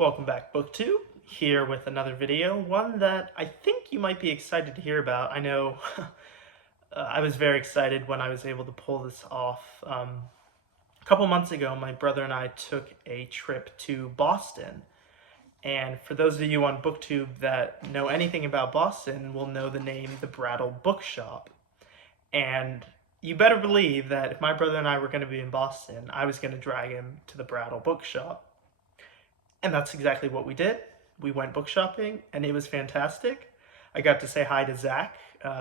Welcome back, BookTube, here with another video, one that I think you might be excited to hear about. I know I was very excited when I was able to pull this off. A couple months ago, my brother and I took a trip to Boston. And for those of you on BookTube that know anything about Boston will know the name the Brattle Book Shop. And you better believe that if my brother and I were going to be in Boston, I was going to drag him to the Brattle Book Shop. And that's exactly what we did. We went book shopping, and it was fantastic. I got to say hi to Zach.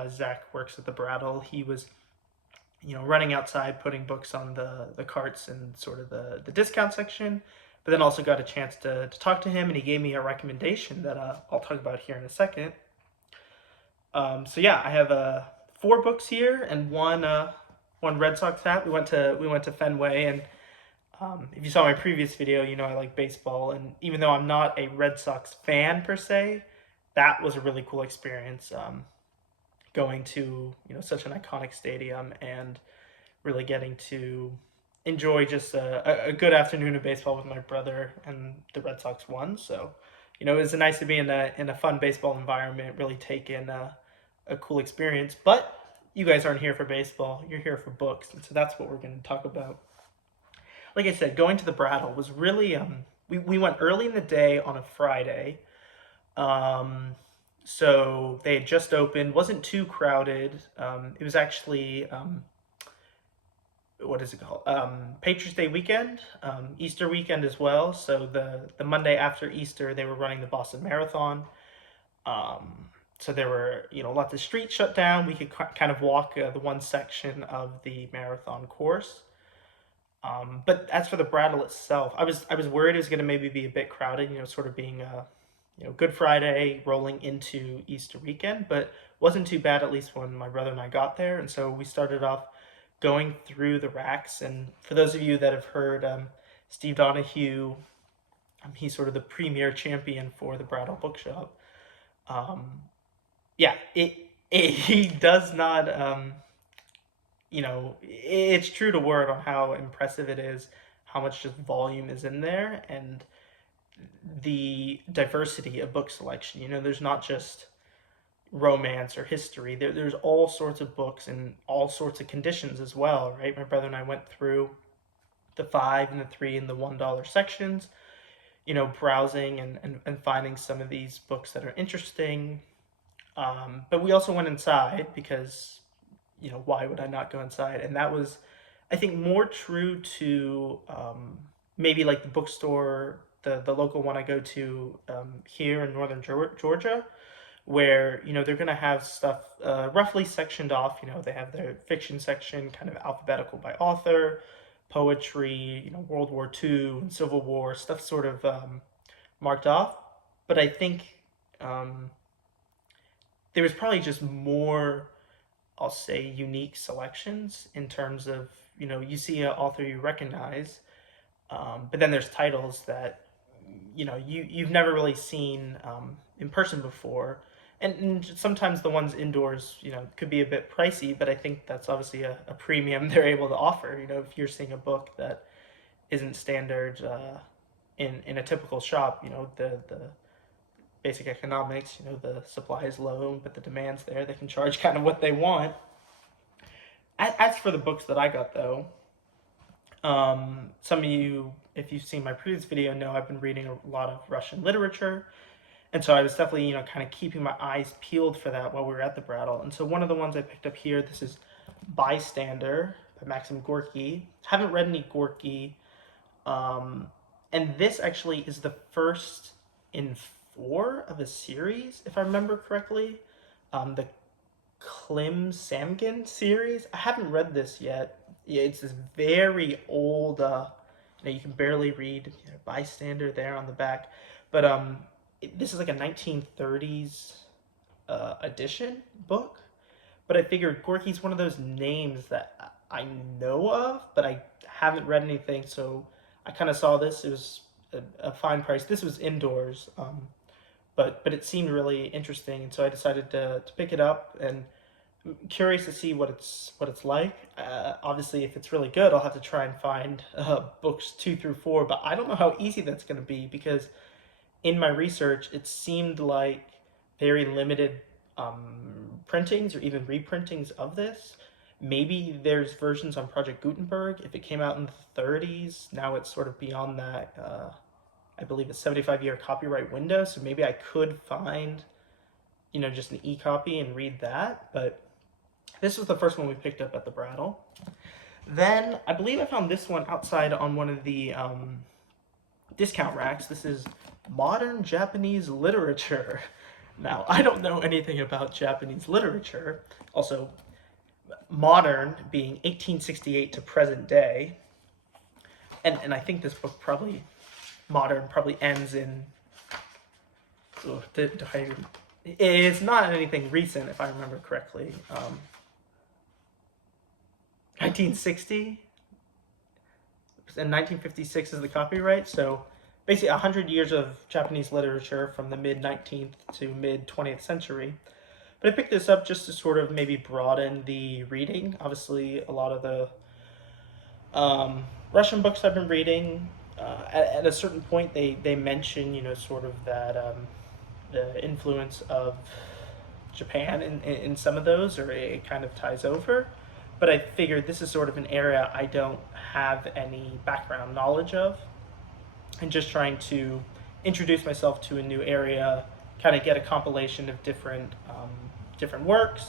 Zach works at the Brattle. He was, running outside, putting books on the carts and sort of the discount section. But then also got a chance to talk to him, and he gave me a recommendation that I'll talk about here in a second. So yeah, I have 4 books here and one Red Sox hat. We went to Fenway, and if you saw my previous video, you know I like baseball, and even though I'm not a Red Sox fan per se, that was a really cool experience. Going to such an iconic stadium and really getting to enjoy just a good afternoon of baseball with my brother, and the Red Sox won. So, it was nice to be in a fun baseball environment, really take in a cool experience. But you guys aren't here for baseball; you're here for books, and so that's what we're going to talk about. Like I said, going to the Brattle was really we went early in the day on a Friday. So they had just opened, wasn't too crowded. It was actually what is it called? Patriots Day weekend, Easter weekend as well. So the Monday after Easter, they were running the Boston Marathon. So there were lots of streets shut down. We could kind of walk the one section of the marathon course. But as for the Brattle itself, I was worried it was going to maybe be a bit crowded, sort of being Good Friday rolling into Easter weekend, but wasn't too bad, at least when my brother and I got there. And so we started off going through the racks. And for those of you that have heard Steve Donahue, he's sort of the premier champion for the Brattle Book Shop. Yeah, he does not. It's true to word on how impressive it is, how much just volume is in there, and the diversity of book selection. There's not just romance or history. There's all sorts of books and all sorts of conditions as well, right? My brother and I went through the 5 and the 3 and the $1 sections, browsing and finding some of these books that are interesting. But we also went inside because why would I not go inside? And that was, I think, more true to maybe like the bookstore, the local one I go to here in northern Georgia, where they're gonna have stuff roughly sectioned off. They have their fiction section, kind of alphabetical by author, poetry, World War II and Civil War stuff, sort of marked off. But I think there was probably just more, I'll say, unique selections in terms of, you see an author you recognize, but then there's titles that, you've never really seen in person before. And sometimes the ones indoors, could be a bit pricey, but I think that's obviously a premium they're able to offer. If you're seeing a book that isn't standard in a typical shop, the basic economics, the supply is low, but the demand's there. They can charge kind of what they want. As for the books that I got, though, some of you, if you've seen my previous video, know I've been reading a lot of Russian literature. And so I was definitely, kind of keeping my eyes peeled for that while we were at the Brattle. And so one of the ones I picked up here, this is Bystander by Maxim Gorky. Haven't read any Gorky. And this actually is the first in 4 of a series, if I remember correctly. The Klim Samgin series. I haven't read this yet. Yeah, it's this very old, you can barely read Bystander there on the back. But this is like a 1930s edition book. But I figured Gorky's one of those names that I know of, but I haven't read anything. So I kind of saw this. It was a fine price. This was indoors. But it seemed really interesting, and so I decided to pick it up, and I'm curious to see what it's like. Obviously, if it's really good, I'll have to try and find books 2 through 4, but I don't know how easy that's going to be because in my research, it seemed like very limited printings or even reprintings of this. Maybe there's versions on Project Gutenberg. If it came out in the 30s, now it's sort of beyond that, I believe, a 75-year copyright window. So maybe I could find, just an e-copy and read that. But this was the first one we picked up at the Brattle. Then I believe I found this one outside on one of the discount racks. This is Modern Japanese Literature. Now, I don't know anything about Japanese literature. Also, modern being 1868 to present day. And I think this book modern probably ends in... it's not anything recent, if I remember correctly. 1960? And 1956 is the copyright, so basically 100 years of Japanese literature from the mid-19th to mid-20th century. But I picked this up just to sort of maybe broaden the reading. Obviously, a lot of the Russian books I've been reading, at a certain point, they mention, sort of that the influence of Japan in some of those, or it kind of ties over. But I figured this is sort of an area I don't have any background knowledge of, and just trying to introduce myself to a new area, kind of get a compilation of different works.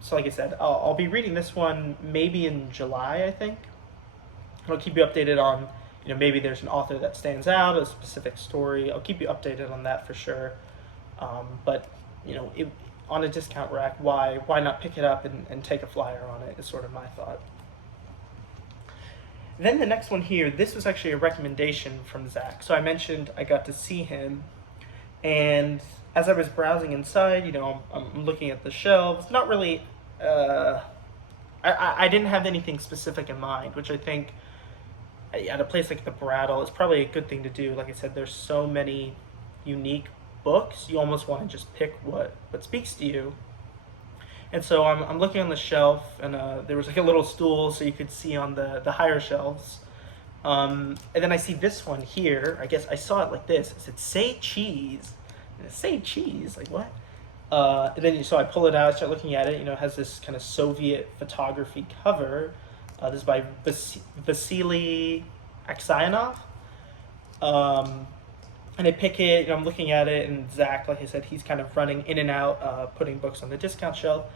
So like I said, I'll be reading this one maybe in July, I think. I'll keep you updated on, maybe there's an author that stands out, a specific story. I'll keep you updated on that for sure. But, on a discount rack, why not pick it up and take a flyer on it is sort of my thought. Then the next one here, this was actually a recommendation from Zach. So I mentioned I got to see him, and as I was browsing inside, I'm looking at the shelves, not really, I didn't have anything specific in mind, which I think at a place like the Brattle is probably a good thing to do. Like I said, there's so many unique books, you almost want to just pick what speaks to you. And so I'm looking on the shelf, and there was like a little stool so you could see on the higher shelves. And then I see this one here. I guess I saw it like this. It said, "Say cheese." And say cheese? Like what? And then so I pull it out, start looking at it. It has this kind of Soviet photography cover. This is by Vasily Aksayanov. And I pick it, I'm looking at it, and Zach, like I said, he's kind of running in and out, putting books on the discount shelf.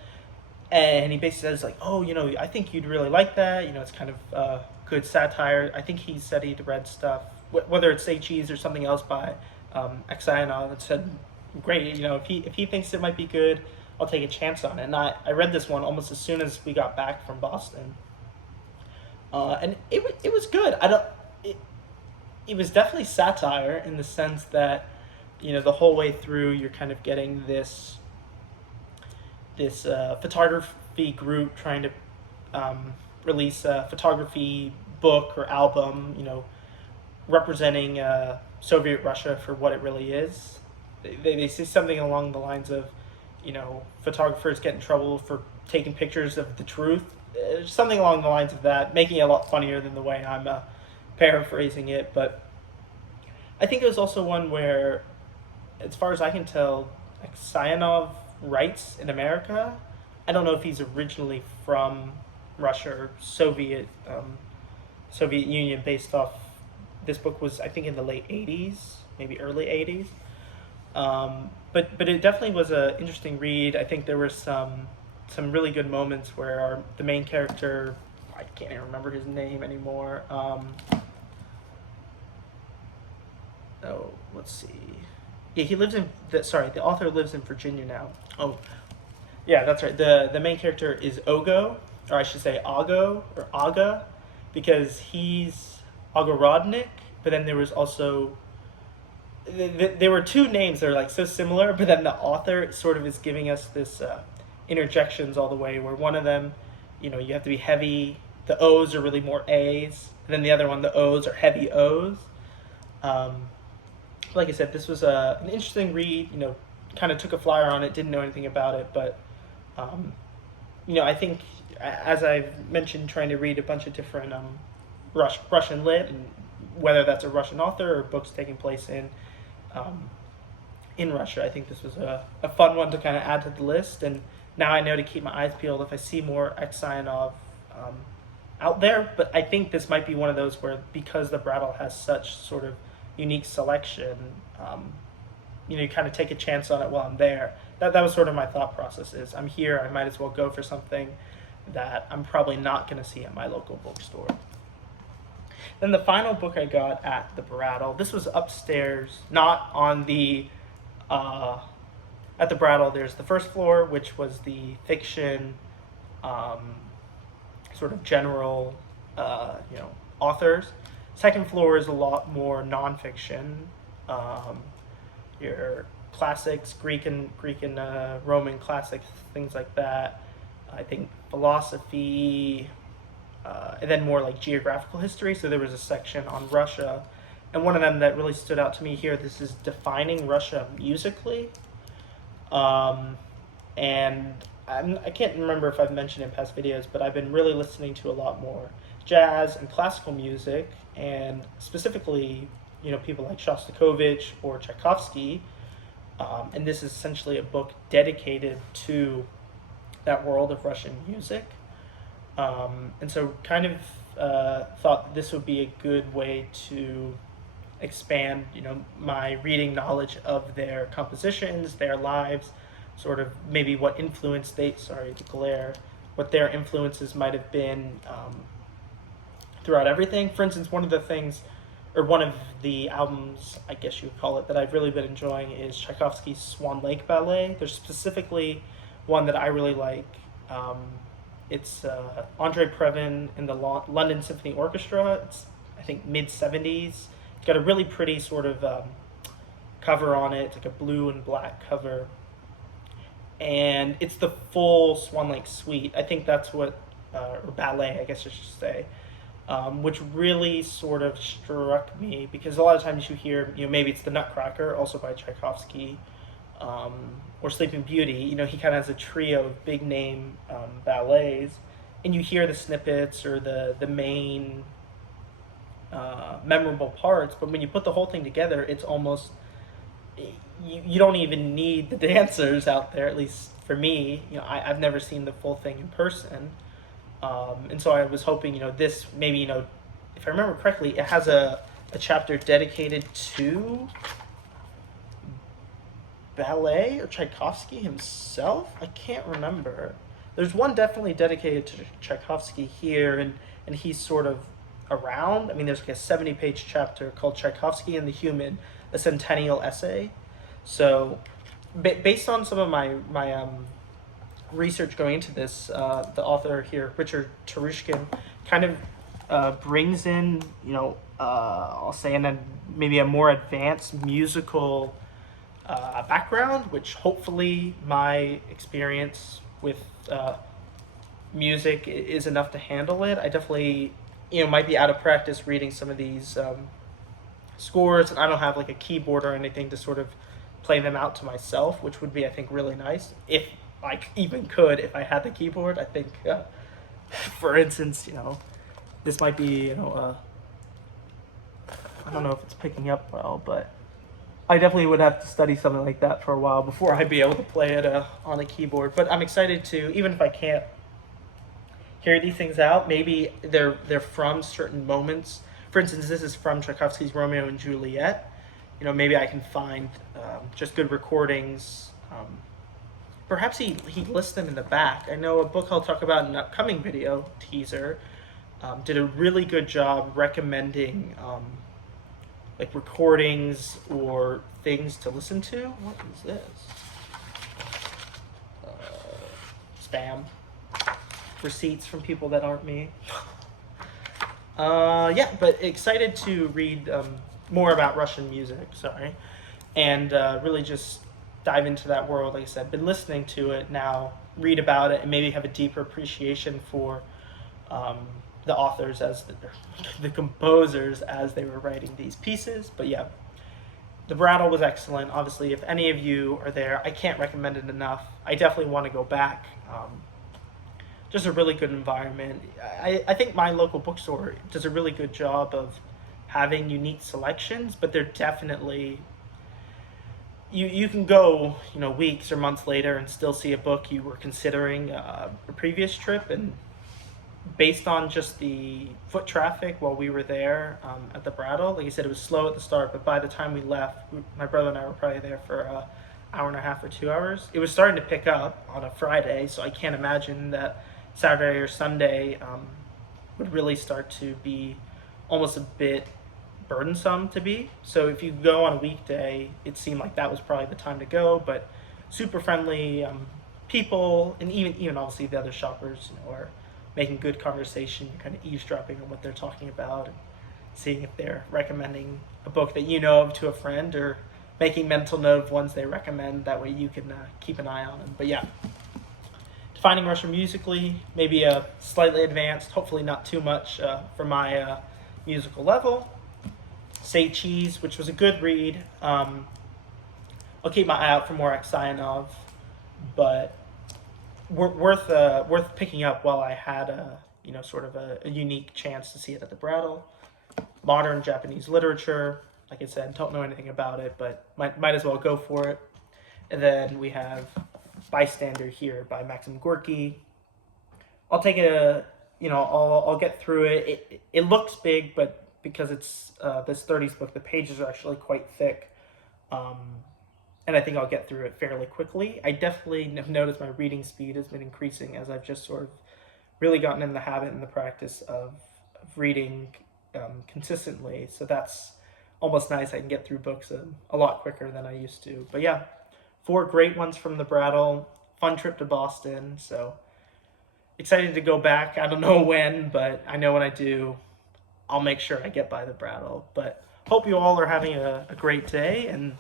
And he basically says, like, oh, I think you'd really like that. It's kind of good satire. I think he said he'd read stuff, whether it's Say Cheese or something else by Aksayanov, and said, great, if he thinks it might be good, I'll take a chance on it. And I read this one almost as soon as we got back from Boston. And it was good. It was definitely satire in the sense that, the whole way through you're kind of getting this photography group trying to release a photography book or album, representing Soviet Russia for what it really is. They say something along the lines of, photographers get in trouble for taking pictures of the truth. Something along the lines of that, making it a lot funnier than the way I'm paraphrasing it. But I think it was also one where, as far as I can tell, Aksayanov writes in America. I don't know if he's originally from Russia or Soviet Union, based off. This book was, I think, in the late 80s, maybe early 80s. But it definitely was an interesting read. I think there were some really good moments where the main character, I can't even remember his name anymore. Let's see. Yeah, the author lives in Virginia now. Oh, yeah, that's right. The main character is Ogo, or I should say Ago, or Aga, because he's Ogorodnik, but then there was also, there were two names that are like so similar, but then the author sort of is giving us this interjections all the way, where one of them, you have to be heavy, the O's are really more A's, and then the other one, the O's are heavy O's. Like I said, this was an interesting read, kind of took a flyer on it, didn't know anything about it, but, I think, as I've mentioned, trying to read a bunch of different Russian lit, and whether that's a Russian author or books taking place in um, in Russia. I think this was a fun one to kind of add to the list, and now I know to keep my eyes peeled if I see more Eksionov out there. But I think this might be one of those where, because the Brattle has such sort of unique selection, you kind of take a chance on it while I'm there. That was sort of my thought process. Is I'm here, I might as well go for something that I'm probably not going to see at my local bookstore. Then the final book I got at the Brattle, this was upstairs, not on the, at the Brattle, there's the first floor, which was the fiction, sort of general, authors. Second floor is a lot more nonfiction, your classics, Greek and Roman classics, things like that. I think philosophy, and then more like geographical history. So there was a section on Russia, and one of them that really stood out to me here. This is defining Russia musically, and I can't remember if I've mentioned in past videos, but I've been really listening to a lot more jazz and classical music, and specifically, people like Shostakovich or Tchaikovsky. And this is essentially a book dedicated to that world of Russian music. And so kind of thought this would be a good way to expand, my reading knowledge of their compositions, their lives, sort of maybe what influence what their influences might have been throughout everything. For instance, one of the albums, I guess you would call it, that I've really been enjoying is Tchaikovsky's Swan Lake Ballet. There's specifically one that I really like. It's Andrei Previn in the London Symphony Orchestra. It's, I think, mid-70s. It's got a really pretty sort of cover on it. It's like a blue and black cover. And it's the full Swan Lake suite. I think that's what, or ballet, I guess I should say. Which really sort of struck me, because a lot of times you hear, maybe it's the Nutcracker, also by Tchaikovsky, or Sleeping Beauty. He kind of has a trio of big name ballets, and you hear the snippets or the main memorable parts, but when you put the whole thing together, it's almost, you don't even need the dancers out there, at least for me. I've never seen the full thing in person. And so I was hoping, this maybe, if I remember correctly, it has a chapter dedicated to ballet or Tchaikovsky himself. I can't remember. There's one definitely dedicated to Tchaikovsky here, and he's sort of around. I mean, there's like a 70-page chapter called Tchaikovsky and the Human, a Centennial Essay. So based on some of my research going into this, the author here, Richard Terushkin, kind of brings in, I'll say, and then maybe a more advanced musical background, which hopefully my experience with music is enough to handle it. I definitely, might be out of practice reading some of these scores, and I don't have like a keyboard or anything to sort of play them out to myself, which would be, I think, really nice if I even could, if I had the keyboard. I think, for instance, this might be, I don't know if it's picking up well, but I definitely would have to study something like that for a while before I'd be able to play it on a keyboard. But I'm excited to, even if I can't hear these things out, maybe they're from certain moments. For instance, this is from Tchaikovsky's Romeo and Juliet. Maybe I can find just good recordings. Perhaps he lists them in the back. I know a book I'll talk about in an upcoming video teaser did a really good job recommending like recordings or things to listen to. What is this? Spam. Receipts from people that aren't me. Yeah, but excited to read more about Russian music, and really just dive into that world. Like I said, been listening to it, now read about it, and maybe have a deeper appreciation for the authors as the composers as they were writing these pieces. But yeah, the Brattle was excellent. Obviously, if any of you are there, I can't recommend it enough. I definitely want to go back. Just a really good environment. I think my local bookstore does a really good job of having unique selections, but they're definitely, you can go, weeks or months later and still see a book you were considering a previous trip, and based on just the foot traffic while we were there at the Brattle, like you said, it was slow at the start, but by the time we left, my brother and I were probably there for an hour and a half or 2 hours. It was starting to pick up on a Friday, so I can't imagine that Saturday or Sunday would really start to be almost a bit burdensome to be. So if you go on a weekday, it seemed like that was probably the time to go, but super friendly people, and even obviously the other shoppers, are making good conversation. You're kind of eavesdropping on what they're talking about and seeing if they're recommending a book that you know of to a friend, or making mental note of ones they recommend. That way you can keep an eye on them. But yeah, defining Russian musically, maybe a slightly advanced, hopefully not too much for my musical level. Say Cheese, which was a good read. I'll keep my eye out for more Aksayanov, but worth picking up while I had sort of a unique chance to see it at the Brattle. Modern Japanese literature, like I said, don't know anything about it, but might as well go for it. And then we have Bystander here by Maxim Gorky. I'll take I'll get through it. It looks big, but because it's this 30s book, the pages are actually quite thick. And I think I'll get through it fairly quickly. I definitely have noticed my reading speed has been increasing as I've just sort of really gotten in the habit and the practice of reading consistently. So that's almost nice. I can get through books a lot quicker than I used to. But yeah, 4 great ones from the Brattle. Fun trip to Boston. So excited to go back. I don't know when, but I know when I do, I'll make sure I get by the Brattle. But hope you all are having a great day, and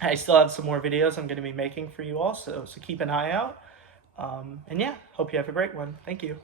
I still have some more videos I'm going to be making for you all, so keep an eye out. And yeah, hope you have a great one. Thank you.